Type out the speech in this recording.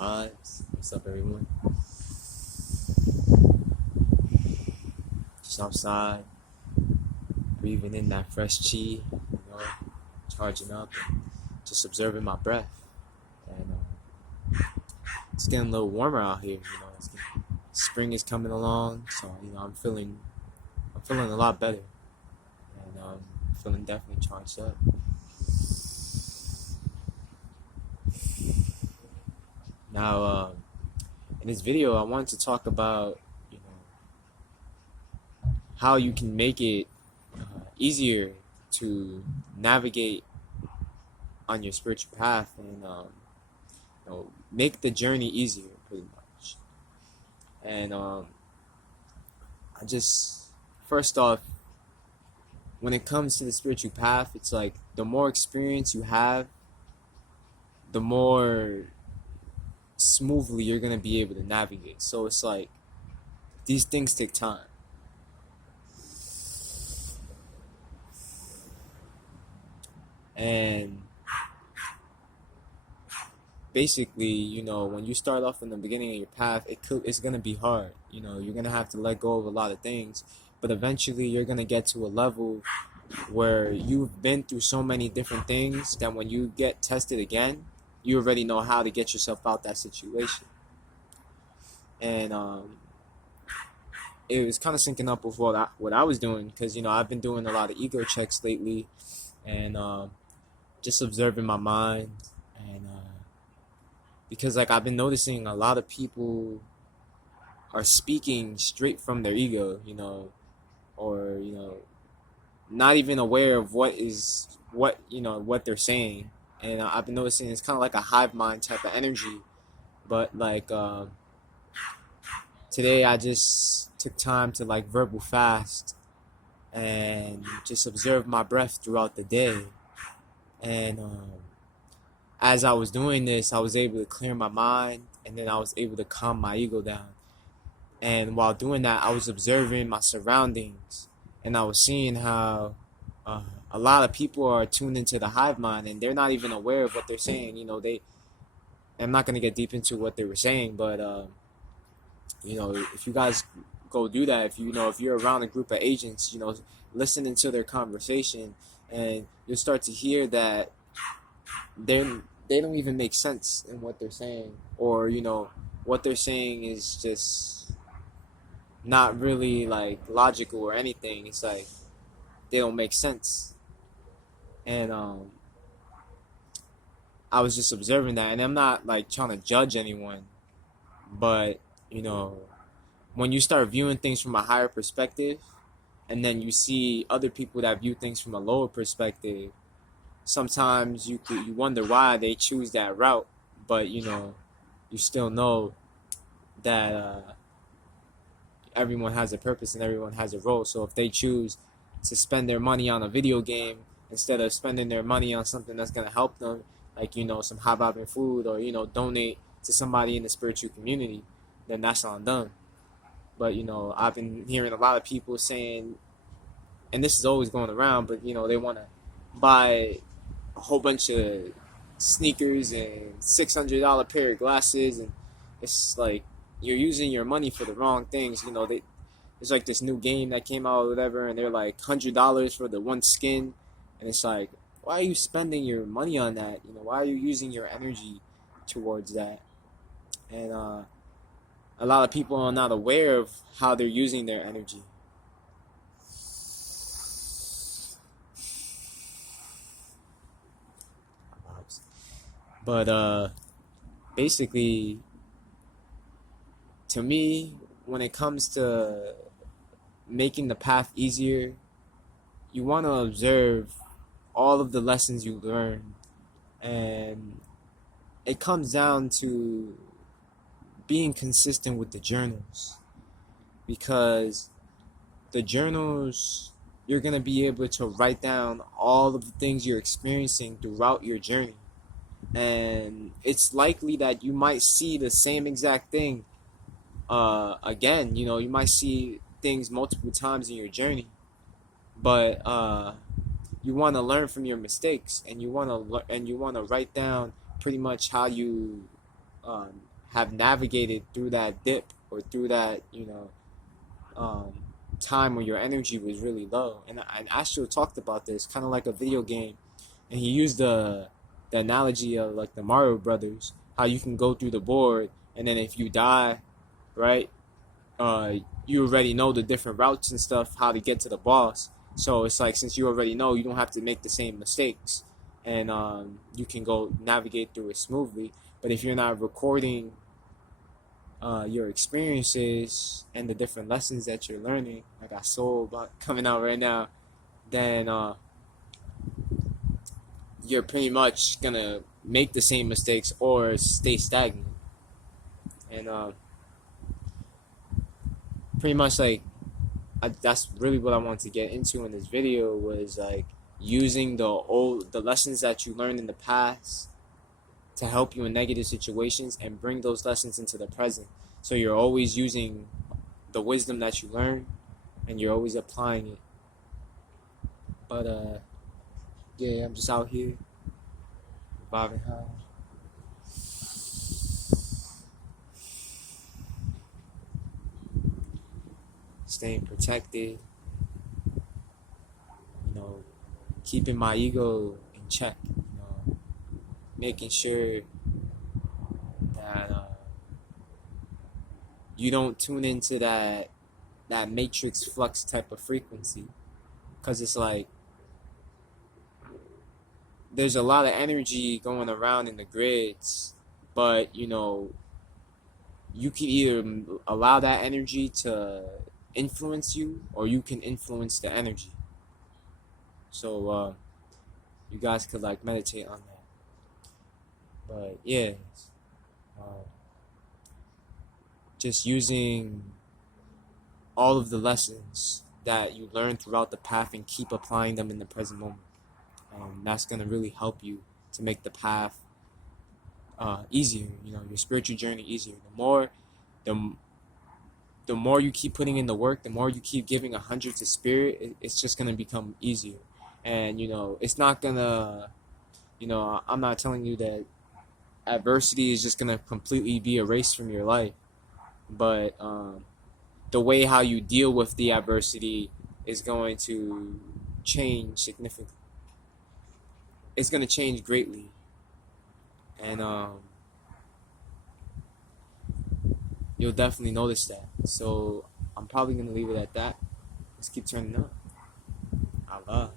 Vibes. What's up, everyone? Just outside, breathing in that fresh chi, charging up, and just observing my breath. And it's getting a little warmer out here. Spring is coming along, so I'm feeling a lot better, and feeling definitely charged up. Now, in this video, I wanted to talk about how you can make it easier to navigate on your spiritual path and make the journey easier, pretty much. And I just first off, when it comes to the spiritual path, it's like the more experience you have, the more smoothly you're gonna be able to navigate. So it's like these things take time. And basically, when you start off in the beginning of your path, it's gonna be hard. You're gonna have to let go of a lot of things, but eventually you're gonna get to a level where you've been through so many different things that when you get tested again, you already know how to get yourself out that situation. And it was kind of syncing up with what I was doing, because I've been doing a lot of ego checks lately, and just observing my mind, and because I've been noticing a lot of people are speaking straight from their ego, or not even aware of what they're saying. And I've been noticing it's kind of like a hive mind type of energy. But today I just took time to verbal fast and just observe my breath throughout the day. And as I was doing this, I was able to clear my mind, and then I was able to calm my ego down. And while doing that, I was observing my surroundings, and I was seeing how a lot of people are tuned into the hive mind, and they're not even aware of what they're saying. I'm not going to get deep into what they were saying, but if you guys go do that, if you're around a group of agents, listening to their conversation, and you'll start to hear that they don't even make sense in what they're saying, or what they're saying is just not really logical or anything. It's like they don't make sense. And I was just observing that, and I'm not trying to judge anyone, but when you start viewing things from a higher perspective, and then you see other people that view things from a lower perspective, sometimes you wonder why they choose that route. But you still know that everyone has a purpose and everyone has a role. So if they choose to spend their money on a video game instead of spending their money on something that's going to help them, some hot food, or donate to somebody in the spiritual community, then that's on them. But I've been hearing a lot of people saying, and this is always going around, but they want to buy a whole bunch of sneakers and $600 pair of glasses, and it's like you're using your money for the wrong things. There's this new game that came out or whatever, and they're $100 for the one skin, and it's like, why are you spending your money on that? Why are you using your energy towards that? And a lot of people are not aware of how they're using their energy. But basically, to me, when it comes to making the path easier, you want to observe all of the lessons you learn, and it comes down to being consistent with the journals, because the journals, you're going to be able to write down all of the things you're experiencing throughout your journey, and it's likely that you might see the same exact thing again. You might see things multiple times in your journey, but you want to learn from your mistakes, and you want to write down pretty much how you have navigated through that dip or through that, um, time when your energy was really low. And Astro talked about this, kind of like a video game, and he used the analogy of like the Mario Brothers, how you can go through the board, and then if you die, right, uh, you already know the different routes and stuff, how to get to the boss. So it's like, since you already know, you don't have to make the same mistakes, and you can go navigate through it smoothly. But if you're not recording your experiences and the different lessons that you're learning, like I saw about coming out right now, then you're pretty much gonna make the same mistakes or stay stagnant. And pretty much like that's really what I wanted to get into in this video, was like using the lessons that you learned in the past to help you in negative situations and bring those lessons into the present. So you're always using the wisdom that you learn and you're always applying it. But yeah, I'm just out here vibing high. Staying protected, keeping my ego in check, making sure that you don't tune into that matrix flux type of frequency, because it's like there's a lot of energy going around in the grids, but you can either allow that energy to influence you, or you can influence the energy. So you guys could like meditate on that. But yeah, just using all of the lessons that you learn throughout the path and keep applying them in the present moment. That's gonna really help you to make the path easier. Your spiritual journey easier. The more you keep putting in the work, the more you keep giving 100 to spirit, it's just gonna become easier. And it's not gonna. I'm not telling you that adversity is just gonna completely be erased from your life, but the way how you deal with the adversity is going to change significantly. It's going to change greatly. And you'll definitely notice that. So I'm probably going to leave it at that. Let's keep turning up. Allah.